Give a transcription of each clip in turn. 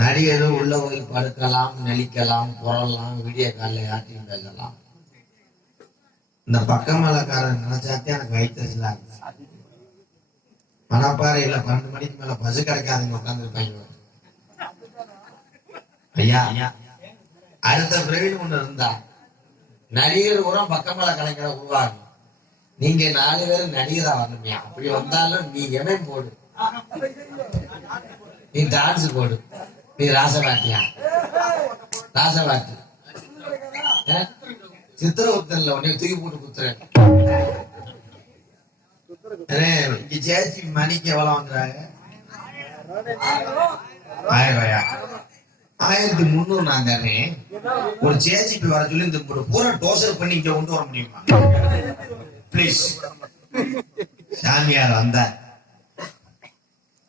நடிகர்கள் உள்ள போய் படுக்கலாம், நெளிக்கலாம், புரளலாம், வீடியோ காலில் யார்ட்டையும் பேசலாம். இந்த பக்கமலக்காரன் நினைச்சாத்தே எனக்கு வயிற்றுல மணப்பாறையில 12 மணிக்கு மேல பசு கிடைக்காதுங்க உட்காந்துருப்பாங்க. ஐயா அடுத்த பிரவீன் ஒண்ணு இருந்தா நடிகர் கூட பக்கமல கலைஞரை உருவாகும். நீங்க 4 பேரும் நடிகரா வரணுமியா. அப்படி வந்தாலும் நீ எவன் போடு, நீ டான்ஸ் போடு, நீ ராசவாட்டியா ராசவாட்டி சித்திரகுப்தன்ல உடனே தூக்கி போட்டு குத்துறேன். இங்க சேச்சி மணிக்கு எவ்வளவு வாங்குறாங்க? 1000 ரூபாயா? 1300 நான் தரேன். ஒரு சேச்சிக்கு வர சொல்லி இந்த பூரா டோசர் பண்ணி இங்க கொண்டு வர முடியுமா? பிளீஸ். சாமியார் வந்த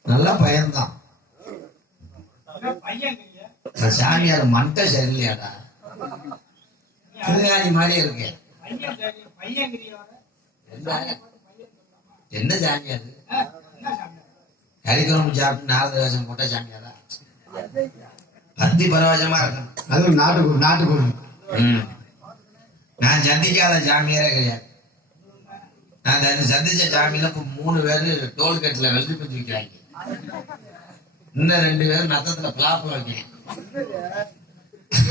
நல்ல பையன்தான். சாமியார் மண்ட சரியில்லையாடா, திருகாணி மாதிரி இருக்கேன். என்ன சாமியார்? கறிக்குழம்பு சாப்பிட்டு 4 வேஷம் போட்ட சாமியாரா? பத்தி பரவசமா இருக்கும். அது நாட்டுக்கு நான் சந்திக்காத சாமியாரே கிடையாது. நான் சந்திச்ச சாமியில இப்ப 3 பேரு டோல்கேட்ல வெள்ளி பத்தி வைக்கிறாங்க. இன்னும் 2 பேரும் நத்தத்துல பிளாப் வைக்கிறேன்.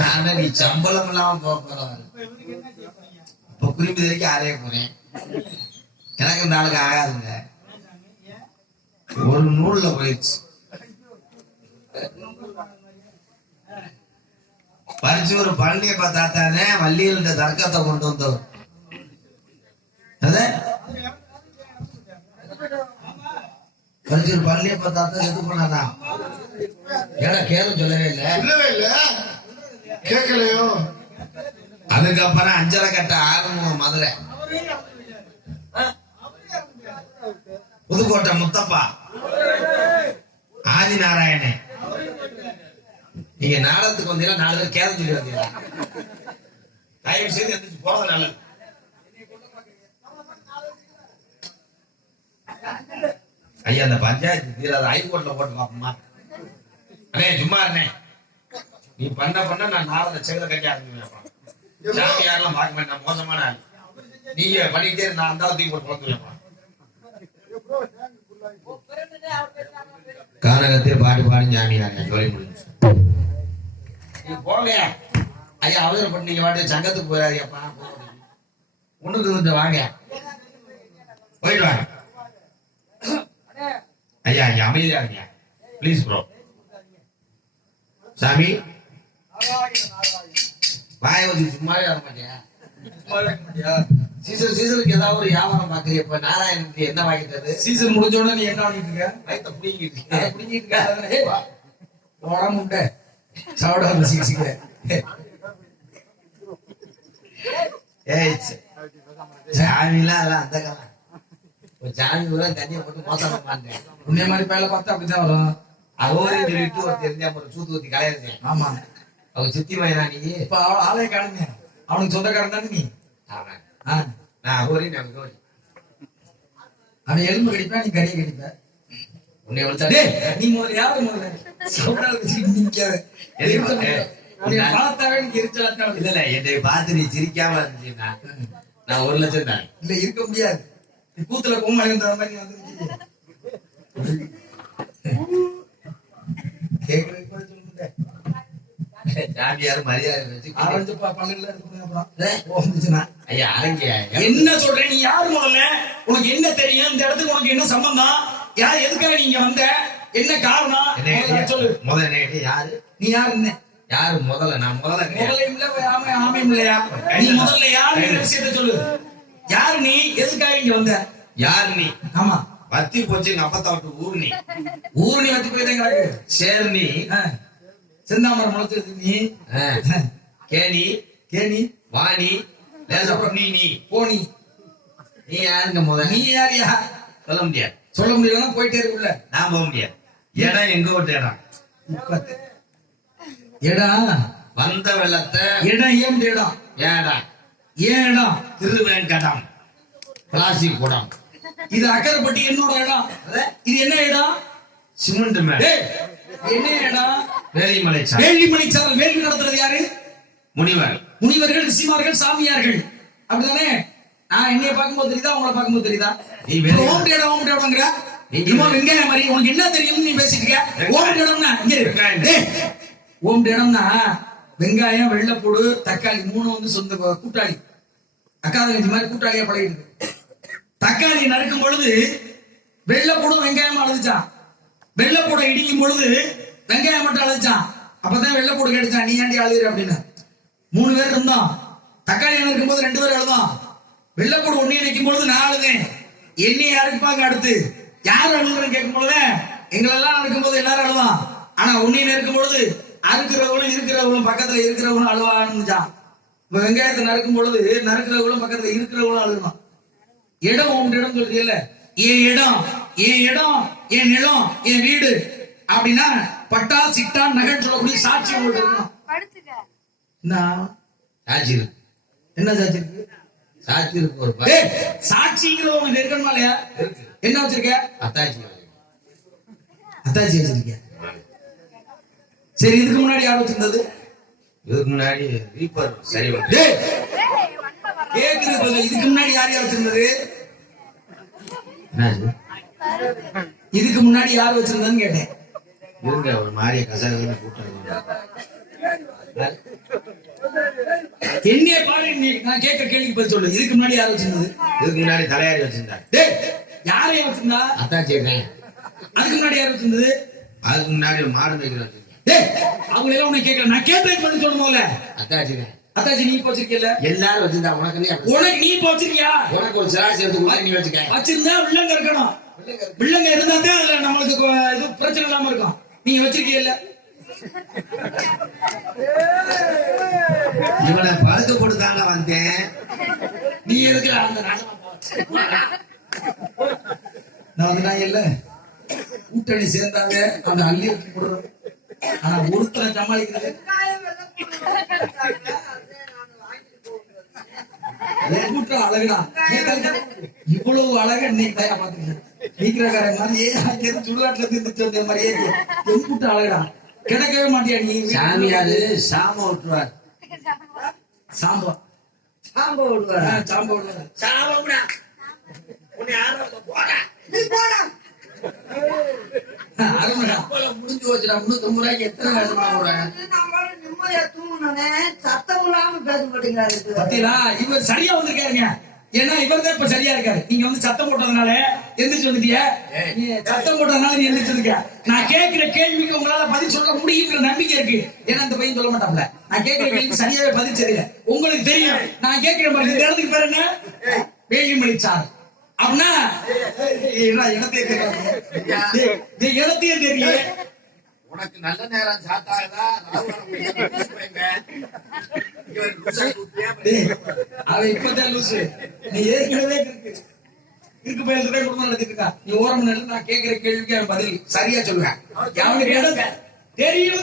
ஆனா நீ சம்பளம் இல்லாம போற இப்ப குறிப்பி வரைக்கும் அறைய போறேன். எனக்கு இந்த ஆளுக்கு ஆகாதுங்க. ஒரு நூல்ல போயிடுச்சு. பறிச்சு ஒரு பழனியை பார்த்தாத்தானே வள்ளியில தர்க்கத்தை கொண்டு வந்தவர். பறிச்சு ஒரு பழனியை பார்த்தாத்தான் எது பண்ணாதா? ஏன்னா கேள்வி சொல்லவே இல்ல கேட்கலையோ. அதுக்கப்புறம் 5.5 கட்ட ஆரம்பம் மதுரை புதுக்கோட்டை முத்தப்பா ஆதி நாராயணன். நீங்க நாடகத்துக்கு வந்தீங்கன்னா 4 பேர் கேள்வி சொல்லி வந்தீங்களா? தயவு செய்து எந்திரிச்சு போறது நல்லது. ஐயா அந்த பஞ்சாயத்து தீராத ஹைகோர்ட்ல போட்டு பாப்போமா? அண்ணே சும்மா இருந்தேன். நீ பண்ண நான் நாடக செயலை கட்டி ஆரம்பிப்பேன். சாமி யாரெல்லாம் பார்க்க மாட்டேன், மோசமான ஆள். நீங்க பண்ணிக்கிட்டே நான் அந்த தூக்கி போட்டு பார்த்து கானகத்தில் பாடி ஜாமியார் சொல்லி முடிஞ்சு. நீங்க போகலையா ஐயா? அவசரப்பட்டு நீங்க வாட்டி சங்கத்துக்கு போயிடாதீங்கப்பா. ஒண்ணுக்கு இருந்து வாங்க, போயிட்டு வாங்க ஐயா. இங்க அமைதியா இருங்க பிளீஸ் ப்ரோ. சாமி வாய வச்சு சும்மாவே வர மாட்டியா? சீசனுக்கு ஏதாவது ஒரு வியாபாரம் பாக்குறீங்க. இப்ப நாராயணனுக்கு என்ன வாங்கிட்டது? சீசன் முடிஞ்சோட நீ என்ன வாங்கிட்டு இருக்க? வயிற்ற பிடிங்கிட்டு இருக்க. உடம்புண்ட சாப்பிட சீசிக்க. சாமிலாம் அதெல்லாம் அந்த காலம். சாமி கூட தண்ணியை போட்டு மோசம் மாட்டேன். உன்ன மாதிரி பேல பார்த்தா அப்படிதான் வரும். அகோரின்னு சொல்லிட்டு ஒரு தெரிஞ்ச ஒரு சூத்து ஊத்தி கலையிருந்தேன். ஆமா, அவங்க சித்தி மயனா. நீ இப்ப ஆளே காணுங்க. அவனுக்கு சொந்தக்காரன் தானே நீ? நான் அகோரி, நான் அகோரி. அவன் எலும்பு கடிப்பா, நீ கறியை கடிப்ப. உன்னை விളിച്ചാ நீ முதல்ல யாரு முதல்ல இல்ல என்னை பார்த்து நீ சிரிக்காம இருந்துச்சுன்னா நான் 1 லட்சம் தான். இல்ல இருக்க முடியாது. கூத்துல கோமாளின்ற மாதிரி வந்து என்ன சொல்ற? நீ யாரு முதல்ல? உனக்கு என்ன தெரியும்? இந்த இடத்துக்கு உனக்கு என்ன சம்பந்தம்? யார் எதுக்காக நீங்க வந்த? என்ன காரணம் சொல்லு. முதல்ல யாரு? நீ யாரு? என்ன யாரு முதல்ல? நான் முதல்ல ஆமையும் இல்லையா? நீ முதல்ல யாரு விஷயத்த சொல்லு. யாரு நீ? எதுக்காக இங்க வந்த? யாரு நீ? ஆமா, வத்தி போச்சு எங்க அப்பத்தா விட்டு ஊர்னி வத்தி போயிட்டேங்க. சரி, நீ செந்தாமரம் முளைச்சிருக்கு. நீ கேணி வாணி நீ போனி. நீ யாருங்க முதல்ல? நீ யாரியா? சொல்ல முடியாது. போயிட்டே இருக்குல்ல. நான் போக முடியாது. இடம் எங்க விட்டு இடம் வந்த வெள்ளத்தை இடம் ஏன் இடம்? ஏன் இடம்? திருவேங்கடம் பிளாஸ்டிக் கூடம் இது அக்கரைப்பட்டி என்னோட இடம். இது என்ன இடம்? சிமெண்ட் மேல. என்ன இடம்? வேலிமலை சார். வேலிமலை சார். வேள்வி நடத்துறது யாரு? முனிவர். முனிவர்கள், ரிஷிமார்கள், சாமியார்கள். அப்படிதானே? நான் என்னைய பார்க்கும்போது தெரியுதா, உங்களை பார்க்கும்போது தெரியுதா? ஓம் இடம், ஓம் இடம்ங்கிற வெங்காயம் மாதிரி உனக்கு என்ன தெரியும்? நீ பேசிட்டு இருக்க. ஓம் இடம்னா ஓம் இடம்னா வெங்காயம், வெள்ளைப்பூடு, தக்காளி 3 வந்து சொந்த கூட்டாளி. அக்காதங்கச்சி மாதிரி கூட்டாளியா பழகிட்டு. தக்காளி நறுக்கும் பொழுது வெள்ளைப்பூடும் வெங்காயமா அழுதுச்சான். வெள்ளைப்பூடை இடிக்கும் பொழுது வெங்காயம் மட்டும் அழுதுச்சான். அப்பதான் வெள்ளைப்பூடு கேட்டுச்சான், நீ ஏண்டி அழுகுற அப்படின்னு. 3 பேர் இருந்தோம். தக்காளி நறுக்கும் போது 2 பேர் அழுதோம். வெள்ளைப்பூடு ஒன்னே நிற்கும் பொழுது நான் அழுதேன். என்னைய யாருப்பாங்க அடுத்து யார் அழுகுறன்னு கேட்கும் பொழுது எங்களெல்லாம் நடக்கும் போது எல்லாரும் அழுதான். ஆனா ஒன்னே நெருக்கும் பொழுது அறுக்கிறவங்களும் இருக்கிறவங்களும் பக்கத்துல இருக்கிறவங்களும் அழுவான்னுச்சான். இப்ப வெங்காயத்தை நறுக்கும் பொழுது நறுக்கிறவங்களும் பக்கத்துல இருக்கிறவங்களும் அழுகணும். இடம் உங்க இடம் சொல்றீங்கல்ல, என் இடம், என் இடம், என் நிலம், என் வீடு அப்படின்னா பட்டா சிட்டா நகை சொல்லக்கூடிய சாட்சி உங்களுக்கு இருக்கணும். சாட்சி இருக்கு. என்ன சாட்சி இருக்கு? சாட்சி இருக்கு. ஒரு சாட்சிங்கிறது உங்களுக்கு இருக்கணுமா இல்லையா? என்ன வச்சிருக்க? அத்தாச்சி. அத்தாச்சி வச்சிருக்க. சரி, இதுக்கு முன்னாடி யார் வச்சிருந்தது? இதுக்கு முன்னாடி ரீப்பர் சரி கேக்குறது. இதுக்கு முன்னாடி யார் யார் வச்சிருந்தது? இதுக்கு முன்னாடி யார் வச்சிருந்ததுன்னு கேட்டேன். இருங்க, ஒரு மாதிரி கசாக கூட்டம். என்னைய பாரு, நான் கேட்க கேள்விக்கு பதில் சொல்லு. இதுக்கு முன்னாடி யார் வச்சிருந்தது? இதுக்கு முன்னாடி தலையாரி வச்சிருந்தா. யாரையும் வச்சிருந்தா? அத்தாச்சி. அதுக்கு முன்னாடி யார் வச்சிருந்தது? அதுக்கு முன்னாடி மாடு மேய்க்கிற வச்சிருந்தேன். அவங்க எல்லாம் உன்னை கேட்கல, நான் கேட்டேன் பதில் சொல்லணும்ல. அத்தாச்சி. அத்தாச்சி நீ வச்சிருக்கல? எல்லாரும் வச்சிருந்தா. உனக்கு நீ வச்சிருக்கியா? உனக்கு ஒரு சிராசி எடுத்து நீ வச்சுக்க. வச்சிருந்தா வில்லங்க இருக்கணும். வில்லங்க இருந்தா தான் அதுல நம்மளுக்கு இது பிரச்சனை இல்லாம இருக்கும். நீங்க வச்சிருக்கீல்ல? இவனை பழுக்க போட்டு தாங்க வந்தேன். நீ எதுக்கு அந்த நான் வந்து நான் இல்ல கூட்டணி சேர்ந்தாங்க அந்த அள்ளி போடுறது. ஆனா ஒருத்தரை சமாளிக்கிறது கூட்டம் அழகுடா. இவ்வளவு அழக இன்னைக்கு தயா பாத்துக்கிறேன். நீக்கிறக்காரன் மாதிரியே சுடுகாட்டுல திருந்து மாதிரியே என் கூட்டம் அழகுடா. கிடக்கவே மாட்டியா நீ? சாமியாரு சாம விட்டுருவார். சாம்பா சாம்ப விடுவார். சாம்ப விடுவார். சாம்பா உன்னை யாரும் போறா நீ போறா முடிஞ்சு வச்சுடா. 390 ரூபாய்க்கு எத்தனை வருஷமா கூட நிம்மதியா தூங்கணும்னே சத்தம் இல்லாம பேச மாட்டேங்கிறாரு. பத்தியா இவர் சரியா வந்திருக்காருங்க. ஏன்னா இவர் தான் இப்ப சரியா இருக்காரு. நீங்க வந்து சத்தம் போட்டதுனால எந்திரிச்சு வந்துட்டிய. சத்தம் போட்டதுனால நீ எந்திரிச்சு இருக்க. நான் கேட்கிற கேள்விக்கு உங்களால பதில் சொல்ல முடியுங்கிற நம்பிக்கை இருக்கு. ஏன்னா இந்த பையன் சொல்ல மாட்டாப்ல. நான் கேட்கிற கேள்வி சரியாவே பதில் தெரியல. உங்களுக்கு தெரியும் நான் கேட்கிற மாதிரி. இந்த இடத்துக்கு பேர் என்ன? வேலிமலை சார். அப்படின்னா இடத்தையே தெரியல. உனக்கு நல்ல நேரம் சாத்தாகதா? அவன் இப்பதான் லூசு. நீ ஏற்கனவே இருக்கு பயில குடும்பம் நடத்திட்டு இருக்கா. நீ ஓரம் நல்ல நான் கேட்கிற கேள்விக்கு அவன் பதில் சரியா சொல்லுவேன். அவனுக்கு இடம் தெரியும்.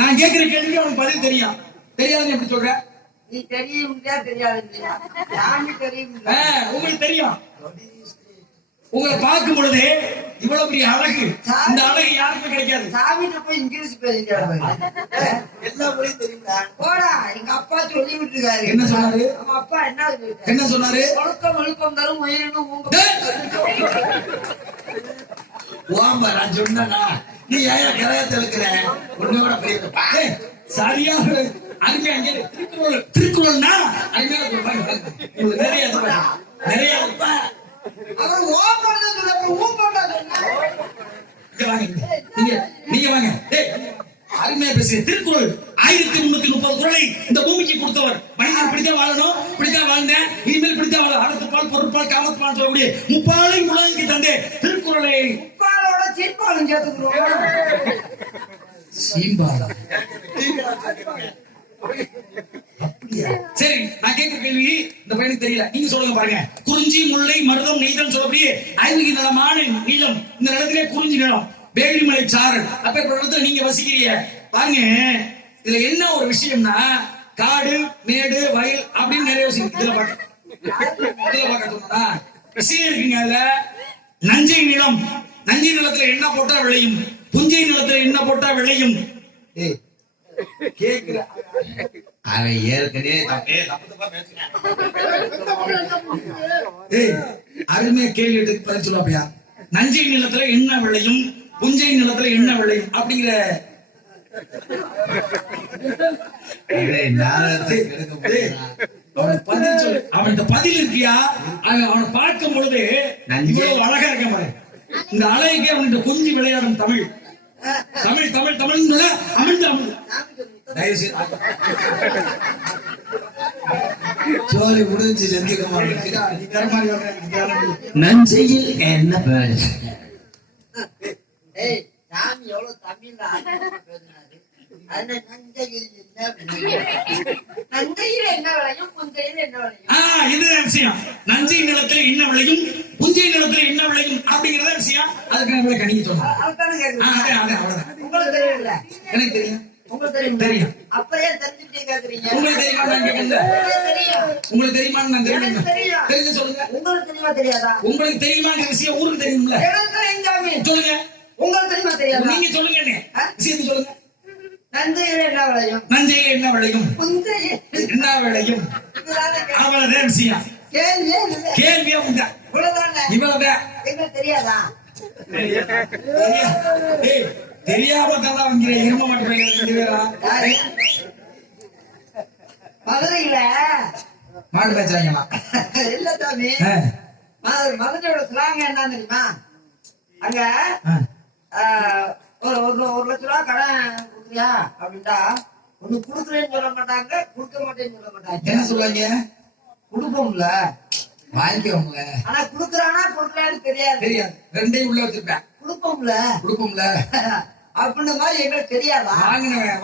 நான் கேட்கிற கேள்விக்கு அவனுக்கு பதில் தெரியும். தெரியாதுன்னு எப்படி சொல்ற? நீ தெரியும் தெரியாது. உங்களுக்கு தெரியும். உங்களை பார்க்கும் பொழுது இவ்வளவு பெரிய அழகு, இந்த அழகு யாருக்கும் கிடைக்காது. சாமிட்ட போய் இங்கிலீஷ் பேசுறாரு. எல்லா மொழியும் தெரியுமா? போடா, எங்க அப்பா சொல்லி விட்டுருக்காரு. என்ன சொன்னாரு? நம்ம அப்பா என்ன சொன்னாரு? ஒழுக்கம் ஒழுக்கம் தரும் உயிரினும் உங்க ஓம்பா நான் சொன்னா நீ ஏன் கிரகத்தை இருக்கிற உன்னோட பெரிய சரியா அருமையா. திருக்குறள்னா அருமையா நிறைய நிறைய அவர் நீங்க வாங்க. அருமையா பேசுங்க. திருக்குறள் 1330 குறளை இந்த பூமிக்கு கொடுத்தவர். மனிதன் பிடித்தா வாழணும், பிடித்தா வாழ்ந்தேன், இனிமேல் பிடித்தா வாழ அறத்துப்பால் பொருட்பால் காமத்துப்பால் சொல்லக்கூடிய முப்பாலை உலகிற்கு தந்தே திருக்குறளை முப்பாலோட சீர்பாலும் சேர்த்துக்கிறோம். சரி, நான் கேட்கிற கேள்வி இந்த பையனுக்கு தெரியல. நீங்க சொல்லுங்க பாருங்க. குறிஞ்சி, முல்லை, மருதம், நெய்தல் சொல்லக்கூடிய 5 நிலமான நிலம். இந்த நிலத்திலே குறிஞ்சி நிலம், வேலிமலை சாரல். அப்ப இடத்துல நீங்க வசிக்கிறீங்க பாருங்க. இதுல என்ன ஒரு விஷயம்னா காடு, மேடு, வயல் அப்படின்னு நிறைய விஷயம். இதுல பார்க்க சொன்னா விஷயம் இருக்குங்க. அதுல நஞ்சை நிலம், நஞ்சை நிலத்துல என்ன போட்டா விளையும், புஞ்சை நிலத்துல என்ன போட்டா விளையும். கேக்குற அவன் ஏற்கனவே அருமையா கேள்வி பதில் சொல்லாப்பியா. நஞ்சை நிலத்துல என்ன விளையும், புஞ்சை நிலத்துல என்ன விளையும் அப்படிங்கிற பதில் சொல்லு. அவன்கிட்ட பதில் இருக்கியா? அவனை பார்க்கும் பொழுது இவ்வளவு அழகா இருக்க மாதிரி இந்த அழகுக்கு அவன்கிட்ட கொஞ்சம் விளையாடும் தமிழ் தமிழ் தமிழ் தமிழ் அமிழ்ந்து அமிழ்ந்து சோழி முடிஞ்சு சந்திக்க நஞ்சையில் என்ன பேரு? சாமி எவ்வளவு தமிழ்ல பேசினாரு. நஞ்சையில் என்ன விளையும், புஞ்சையில் என்ன விளையும்? இதுதான் விஷயம். நஞ்சை நிலத்துல என்ன விளையும், புஞ்சை நிலத்துல என்ன விளையும் அப்படிங்கறத விஷயம். அதுக்கு நம்மள கணிக்க சொன்னோம். உங்களுக்கு தெரியல? எனக்கு தெரியும். உங்களுக்கு தெரியும்? தெரியும். அப்பயே தெரிஞ்சுட்டே கேக்குறீங்க. உங்களுக்கு தெரியுமா? நான் கேட்கல. உங்களுக்கு தெரியுமான்னு நான் தெரியும். தெரிஞ்சு சொல்லுங்க. உங்களுக்கு தெரியுமா தெரியாதா? உங்களுக்கு தெரியுமாங்கிற விஷயம் ஊருக்கு தெரியும்ல. சொல்லுங்க. உங்களுக்கு தெரியுமா தெரியாதா? நீங்க சொல்லுங்க. விஷயத்தை சொல்லுங்க. நஞ்சையில் என்ன விளையும், நஞ்சையில் என்ன விளையும், புஞ்சையில் என்ன விளையும். அவ்வளவுதான் விஷயம். கேள்வியா உண்டா? இவ்வளவுதான். எங்களுக்கு தெரியாதா? தெரியாம தானே அவங்க இரும மாட்டேங்க. மதுரையில மாடு பேசுறாங்களா? இல்ல சாமி, மதுரையோட ஸ்லாங் என்ன தெரியுமா? அங்க ஒரு 1,00,000 கடன் கொடுக்குறியா அப்படின்ட்டா ஒண்ணு குடுக்குறேன்னு சொல்ல மாட்டாங்க, கொடுக்க மாட்டேன்னு சொல்ல மாட்டாங்க. என்ன சொல்லுவாங்க? கொடுப்போம்ல, வாங்கிக்கோங்கள. ஆனா குடுக்குறானா கொடுக்கலான்னு தெரியாது. தெரியாது. ரெண்டையும் உள்ள வச்சிருப்பேன். கொடுப்போம்ல கொடுப்போம்ல அப்படின்ற மாதிரி எங்களுக்கு தெரியாதா?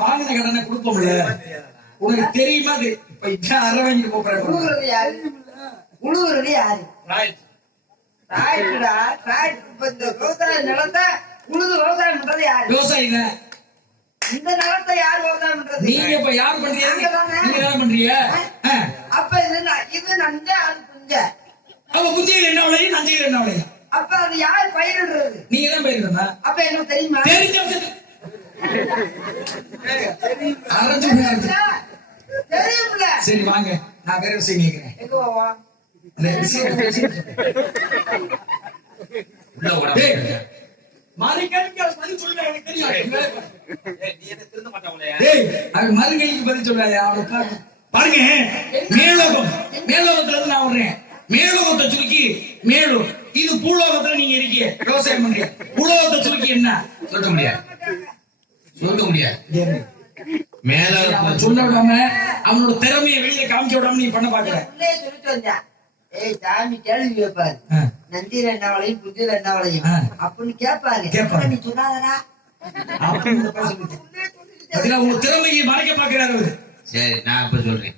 வாங்கின கடனை கொடுப்போம்ல. உனக்கு தெரியுமா? இப்ப இதான் அரை வாங்கிட்டு போறேன். உழுகுறது யாரு? உழுகுறது யாரு? ராய்டா ராய்ட். இப்ப இந்த விவசாய நிலத்தை உழுது விவசாயம் பண்றது யாரு? விவசாயிங்க. இந்த நிலத்தை யார் விவசாயம் பண்றது? நீங்க இப்ப யார் பண்றீங்க? நீங்க என்ன பண்றீங்க? அப்ப இது நஞ்ச, அது புஞ்ச. அப்ப புஞ்சையில் என்ன விளையும், நஞ்சையில் என்ன விளையும்? அப்ப அது யார் பயிரிடுறது? நீங்க தான் பயிரிடுறா. அப்ப எனக்கு தெரியுமா? தெரியும்ல. சரி வாங்க, நான் வேற விஷயம் கேட்கிறேன். எங்க போவா? பதில் சொல்லுங்க, எனக்கு தெரியும். பதில் சொல்லாத. பாருங்க, மேலோகம், மேலோகத்துல இருந்து நான் விடுறேன். மேலோகத்தை சுருக்கி மேலும், இது பூலோகத்துல நீங்க இருக்கீங்க, விவசாயம் பண்றீங்க. பூலோகத்தை சுருக்கி என்ன சொல்ல முடியாது, சொல்ல முடியாது. மேல சொல்ல விடாம அவனோட திறமையை வெளியே காமிக்க விடாம நீ பண்ண பாக்குற. சொல்லிட்டு வந்தா சாமி கேள்வி கேட்பாரு. நந்தியில என்ன விளையும், புத்தியில என்ன விளையும் அப்படின்னு கேட்பாரு. நீ சொல்லாதடா உங்க திறமையை மறைக்க பாக்குறாரு. சரி, நான் இப்ப சொல்றேன்.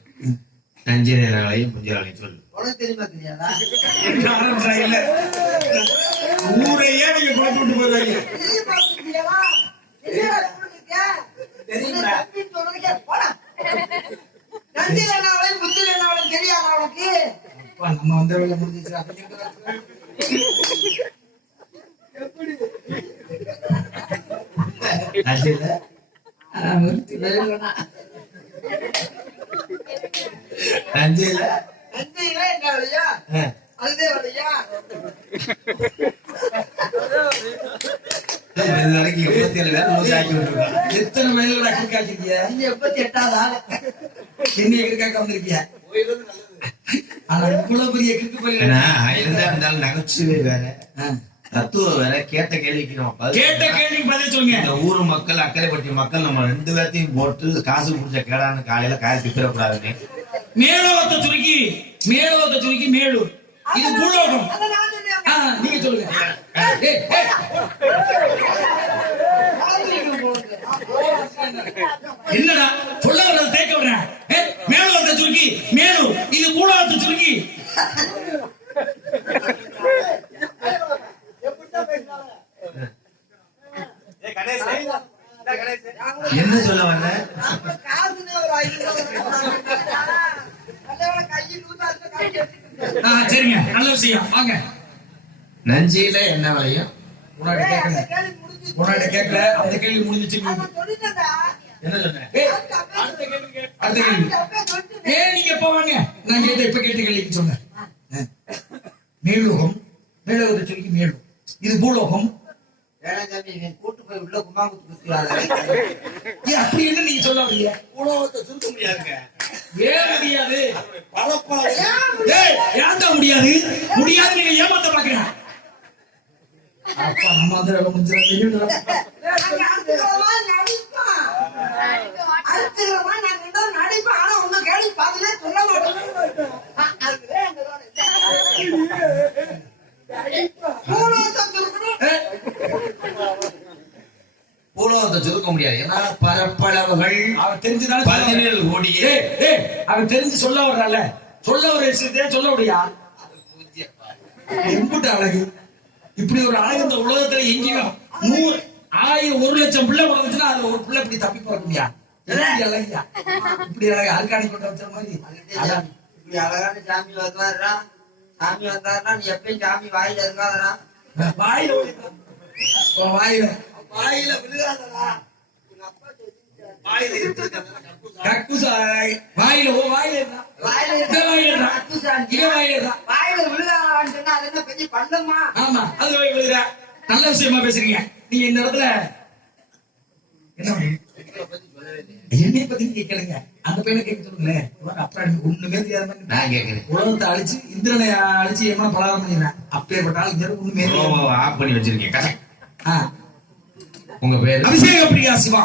நஞ்சையும் புஞ்சையும் சொல்லு. உனக்கு தெரியுமா தெரியாதா? ஊரையே நீங்க குழப்பி விட்டு போயிருவாங்க. நந்தியில என்ன விளையும், புத்தியில என்ன விளையும் தெரியாதா உனக்கு? நம்ம வந்த வேலை முடிஞ்சிச்சு. நஞ்சையில என்ன விளையா? அதுதே விளையா? எத்தனை வயதுல கிரிக்காச்சிருக்கிய? 88வது ஆளு. என்ன கிரிக்காக்க வந்திருக்கிய? ஆனா இவ்வளவு பெரிய கிரிக்கு போய் இருந்தாலும் நகைச்சுவை வேற, தத்துவம் வேற. கேட்ட கேள்விக்கு பதில் சொல்லுங்க. இந்த ஊரு மக்கள், அக்கரைப்பட்டி மக்கள் நம்ம 2 பேர்த்தையும் போட்டு காசு முடிச்ச கேடான்னு காலையில காய்ச்சி திரக்கூடாதுன்னு. மேலோகத்தை சுருக்கி மேலூர், இது பூலோகம். நீங்க சொல்லுங்க. என்னடா சொல்ல வர்றது தேக்க விடுறேன். மேலோகத்தை சுருக்கி மேலூர், இது பூலோகத்தை சுருக்கி. என்ன சொல்ல வந்த? சரிங்க, நல்ல விஷயம். வாங்க. நஞ்சியில என்ன விளையும்? உன்னாட கேட்கல, உன்னாட கேட்கல. அந்த கேள்வி முடிஞ்சிச்சு. என்ன சொன்ன? அடுத்த கேள்வி. நீங்க எப்ப வாங்க? நான் இப்ப கேட்ட கேள்விக்கு சொன்னேன். மேலோகம், மேலோகத்தை சொல்லி மேலும். இது பூலோகம். கூட்டு போய் உள்ள குமாங்குத்து குத்துறாங்க. அப்படி என்ன நீங்க சொல்ல முடியாது? உலகத்தை சுருக்க முடியாதுங்க. ஏன் முடியாது? ஏன் முடியாது? முடியாது. நீங்க ஏமாத்த பாக்குறேன். அப்பா நம்ம அந்த நடிப்பேன். ஆனா உங்க கேள்வி பாதிலே சொல்ல மாட்டேன். பூலோகத்தை சுருக்க முடியாது. ஏன்னா பரப்பளவுகள் அவர் தெரிஞ்சுதான் 17 கோடியே. அவர் தெரிஞ்சு சொல்ல வர்றால, சொல்ல வர விஷயத்தையே சொல்ல முடியா? எம்பிட்டு அழகு! இப்படி ஒரு அழகு இந்த உலகத்துல எங்கேயும் 100,000 1,00,000 பிள்ளை பிறந்துச்சுன்னா அதுல ஒரு பிள்ளை இப்படி தப்பி போற முடியா? அழகியா இப்படி அழகு அருக்காணி கொண்டு வச்ச மாதிரி இப்படி அழகான சாமி வந்தாருன்னா, சாமி வந்தாருன்னா நீ எப்பயும் சாமி வாயில இருக்காதரா, வாயில வாயில வாயில விழுகாதடா. வாயில கக்குசா வாயில விழுகாதான்னு சொன்னா அது என்ன பெரிய பண்டமா? ஆமா, அது விழுகிற நல்ல விஷயமா பேசுறீங்க. நீங்க இந்த இடத்துல என்ன என்னைய பத்தி கேட்கலுங்க. அந்த பையனை கேட்க சொல்லுங்களேன். அப்புறம் ஒண்ணுமே தெரியாத நான் கேட்கிறேன். உலகத்தை அழிச்சு இந்திரனை அழிச்சு ஏமா பலகாரம் பண்ணிடுறேன். அப்பேற்பட்டாலும் இந்த ஒண்ணுமே ஆஃப் பண்ணி வச்சிருக்கேன். உங்க பேரு? அபிஷேக பிரியா சிவா.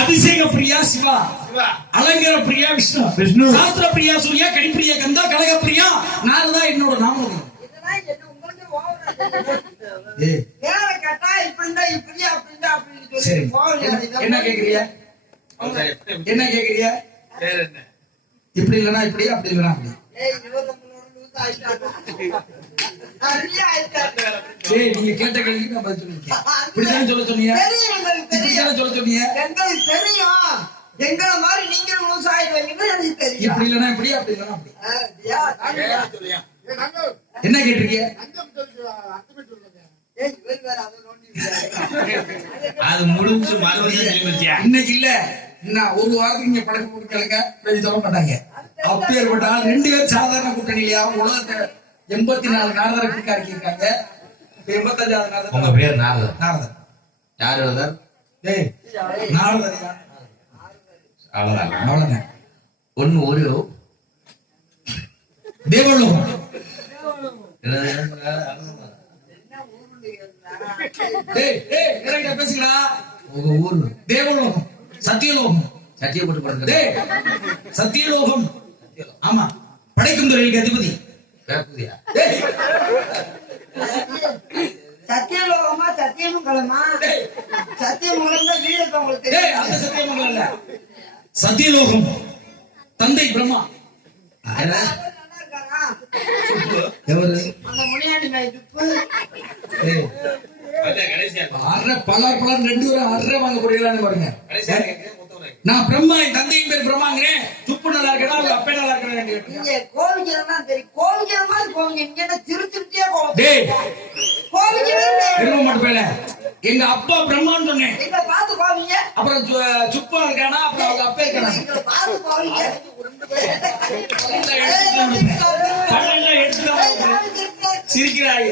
அபிஷேக பிரியா சிவா, அலங்கர பிரியா விஷ்ணு, சாஸ்திர பிரியா சூர்யா, கடிப்பிரியா கந்தா, கலக பிரியா நாரதா என்னோட நாமம். என்ன கேக்குறிய? என்ன கேக்குறிய? இப்படி இல்லனா இப்படி, அப்படி இல்லனா அப்படி. நீங்க கேட்ட கேள்விக்கு நான் பதில் சொல்லிருக்கேன். இப்படிதான் சொல்ல சொன்னீங்க. சொல்ல சொன்னீங்க. எங்களுக்கு தெரியும். எங்களை மாதிரி நீங்க முழுசாயிடுவீங்கன்னு எனக்கு தெரியும். இப்படி இல்லனா இப்படி, அப்படி இல்லனா அப்படி. என்ன கேட்டிருக்கீங்க? அது முடிஞ்சு மறுபடியும் இன்னைக்கு இல்ல, இன்னும் ஒரு வாரத்துக்கு இங்க படகு போட்டு கிழக்க சொல்ல மாட்டாங்க. அப்பேற்பட்டால் 2 பேர் சாதாரண கூட்டணி இல்லையா? உலகத்தை 84 நாரதர் இருக்காங்க. 85வது நாரதர். உங்க பேர் நாரதர்? நாரதர். யார் எழுதார்? நாரதர். அவ்வளவுதான். ஒண்ணு ஒரு தேவலோகம். பேசுங்களா? உங்க ஊர் தேவலோகம், சத்தியலோகம். சத்தியப்பட்டு படுங்க. சத்தியலோகம். ஆமா, படைக்கும் துறைக்கு அதிபதி. சத்தியலோகமா சத்தியமங்கலமா? சத்தியமங்கலம் வீடு உங்களுக்கு. அந்த சத்தியமங்கலம் இல்ல, சத்தியலோகம் தந்தை பிரம்மா. அந்த முனியாண்டி பலர் 2 பேரும் 1.5 வாங்க போறீங்களான்னு பாருங்க. நான் பிரம்மா, என் தந்தையின் பேர் பிரம்மாங்கிறேன். துப்பு நல்லா இருக்கா, அப்பே நல்லா இருக்கா? நீங்க கோவிக்கிறதா தெரியும். கோவிக்கிற மாதிரி கோவிங்க. இங்க திருத்திருத்தியா கோவிக்கிறேன். எங்க அப்பா பிரம்மான்னு சொன்னேன். எங்க பார்த்து கோவிங்க. அப்புறம் சுப்பா இருக்கானா, அப்புறம் அவங்க அப்பா இருக்கானா? பார்த்து கோவிங்க. சிரிக்கிறாய்.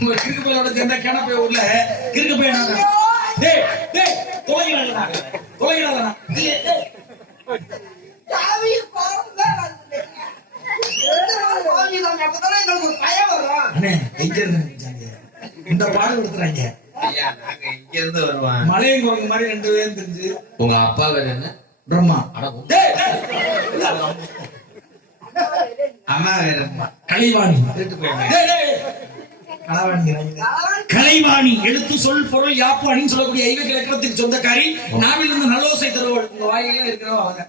உங்க கிறுக்கு பையோட சேர்ந்த கிணப்பை ஊர்ல கிறுக்கு பையன் இந்த பாடு கொடுத்துறாங்க. இங்க இருந்து வருவான் மலையங்க மாதிரி 2 பேரும் தெரிஞ்சு. உங்க அப்பா பேர் என்ன? பிரம்மா. அம்மா வேற கலைவாணி. கலைவாணி எழுத்து சொல் பொருள் யாப்பு அணின்னு சொல்லக்கூடிய ஐவகை இலக்கணத்துக்கு சொந்தக்காரி. நாவில் இருந்து நல்லோசை தருவோள். உங்க வாயிலே இருக்கிறவா அவங்க.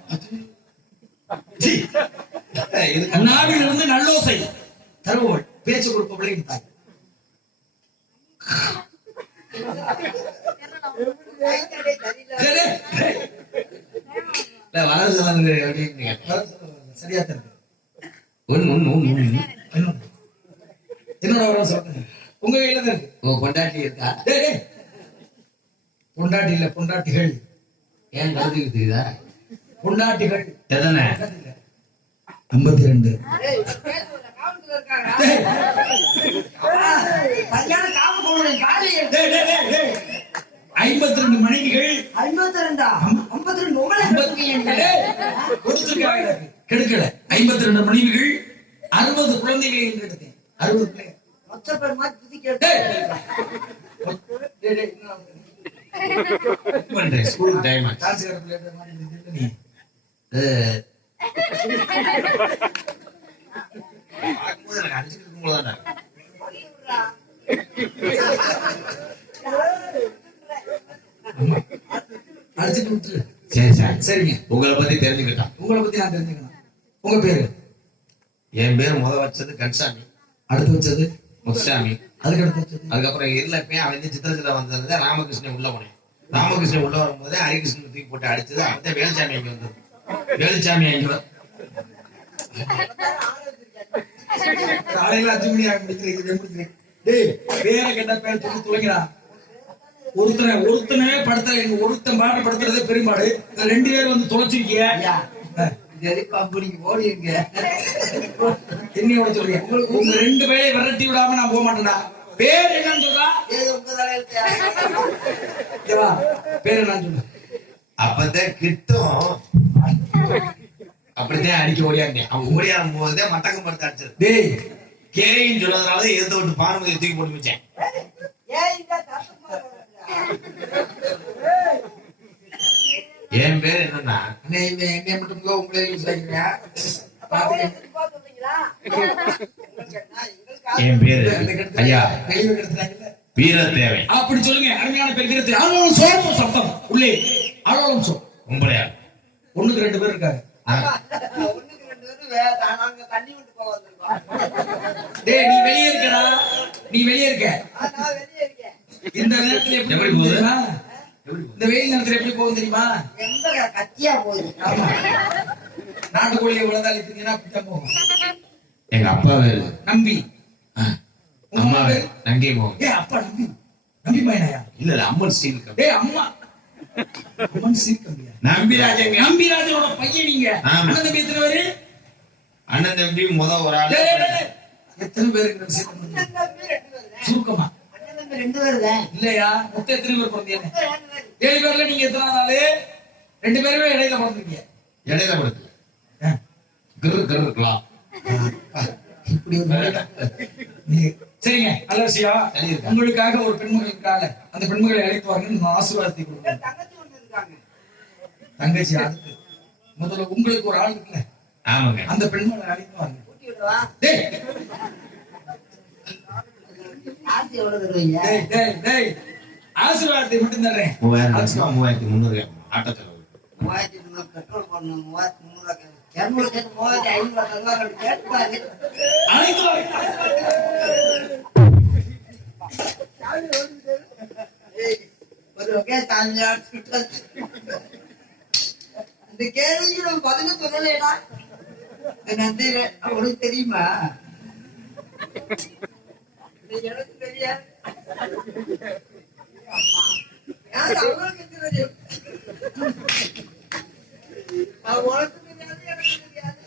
நாவில் இருந்து நல்லோசை தருவோள், பேச்சு கொடுப்பவளை தாய். சரியா தருது என்னோட விவரம் சொல்லுங்க. உங்க கையில தான் இருக்கு. பொண்டாட்டி இருக்கா? பொண்டாட்டி இல்ல, பொண்டாட்டிகள். ஏன் கருதுக்குதா? பொண்டாட்டிகள் எத்தனை? 52. சரியான காப்பு போடுறேன் காலையே. 52 மனைவிகள். 52 உங்களை கொடுத்துருக்காங்க. கெடுக்கல. 52 மனைவிகள், 60 குழந்தைகளை என்று எடுத்தேன். 60 பிள்ளைகள். மொத்த பேர் மாதிரி புத்தி கேட்டு ஸ்கூல் டைம் அடிச்சுட்டு விட்டுரு. சரி சார், சரிங்க. உங்களை பத்தி தெரிஞ்சுக்கிட்டான். உங்களை பத்தி நான் தெரிஞ்சுக்கணும். உங்க பேரு? என் பேர் முத வச்சது கன்சாமி, அடுத்து வச்சது முத்துசாமி, அதுக்கு அடுத்து வச்சது அதுக்கப்புறம் இருளப்பேன். அவன் சித்திரத்துல வந்தது ராமகிருஷ்ணன் உள்ள போனேன். ராமகிருஷ்ணன் உள்ள வரும்போது ஹரிகிருஷ்ணன் தூக்கி போட்டு அடிச்சது. அப்பதான் வேலுச்சாமி அங்க வந்தது. வேலுச்சாமி அங்க காலையில 5 மணி ஆக முடிக்கிறேன். டேய், பேரை கேட்டா பேர் சொல்லி துளைக்கிறா. ஒருத்தனே படுத்த, ஒருத்தன் பாட்டு படுத்துறதே பெரும்பாடு. 2 பேர் வந்து தொலைச்சிருக்கிய. ஓடிங்க என்னையோட சொல்றீங்க. உங்க 2 பேரை விரட்டி விடாம நான் போக மாட்டேன்டா. பேர் என்னன்னு சொல்றா? பேர் என்னன்னு சொல்ல. அப்பதான் கிட்டும் அப்படித்தான் அடிக்க ஓடியாங்க. அவன் ஓடியாடும் போதே மட்டக்கம் படுத்து அடிச்சது. டேய், கேன்னு சொன்னதுனால எதிர்த்து விட்டு பானுமதியை தூக்கி போட்டு வச்சேன். என் பேர் என்னன்னா, என்னைய மட்டும் உங்களே யூஸ் ஆகிக்கிறீங்க. என் பேரு ஐயா வீரத்தேவை. அப்படி சொல்லுங்க. அருமையான பேர் வீரத்தேவை. ஆளோலம் சோழம் சத்தம் உள்ளே. ஆளோலம் சோ உங்களையார். 1க்கு 2 பேர் இருக்காங்க. டேய், நீ வெளியே இருக்கடா. நீ வெளியே இருக்க. இந்த நேரத்துல எப்படி போகுதுன்னா, இந்த வெயில் நேரத்துல எப்படி போகும் தெரியுமா? கத்தியா போகுது. நாட்டுக்கோழியை விழுந்தாலி திங்கன்னா அப்படித்தான் போகும். எங்க அப்பா வேறு நம்பி, அம்மா வேறு நங்கை போகும். அப்பா நம்பி, நம்பி பையனாயா? இல்ல அம்மன் ஸ்டீல். அம்மா அம்மன் ஸ்டீல் கம்பியா? நம்பிராஜங்க. நம்பிராஜனோட பையன் நீங்க. அண்ணன் தம்பி எத்தனை பேரு? அண்ணன் தம்பி முத ஒரு ஆள். எத்தனை பேருக்கு சுருக்கமா? 2 பேர் தான் இல்லையா? மொத்தம் எத்தனை பேர் பிறந்தீங்க? 7 பேர்ல நீங்க எத்தனை நாள்? 2 பேருமே இடையில பிறந்திருக்கீங்க. இடையில படுத்து இருக்கலாம். இப்படி சரிங்க. நல்ல விஷயம். உங்களுக்காக ஒரு பெண்மகள் இருக்காங்க. அந்த பெண்மகளை அழைத்து வாங்க. ஆசீர்வாதத்தை கொடுங்க. தங்கச்சி அடுத்து முதல்ல உங்களுக்கு ஒரு ஆள் இருக்குல்ல? ஆமாங்க. அந்த பெண்மகளை அழைத்து வாங்க. ஆசீர்வாதத்தை மட்டும் தர்றேன். 3300 ஆட்ட செலவு. 3300 பெட்ரோல் போடணும். 3300 200 கேட்பாரு. ஒரு வகை தாஞ்சா இந்த கேள்விக்கு நம்ம பதில சொல்லலைடா. நன்றி. உனக்கு தெரியுமா? எனக்கு தெரியாது. அவங்களுக்கு தெரியும். உனக்கு தெரியாது, எனக்கு தெரியாது.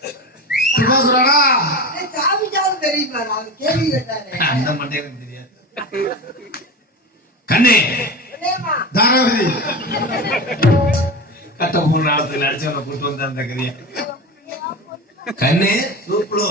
சாமிச்சாலும் தெரியுமா? நான் கேள்வி கேட்டானே. அந்த மட்டும் எனக்கு தெரியாது. கண்ணே தாராவதி கட்ட 3 நாளத்துல அடிச்சவனை கூட்டு வந்த அந்த கதைய. கண்ணே சூப்பளோ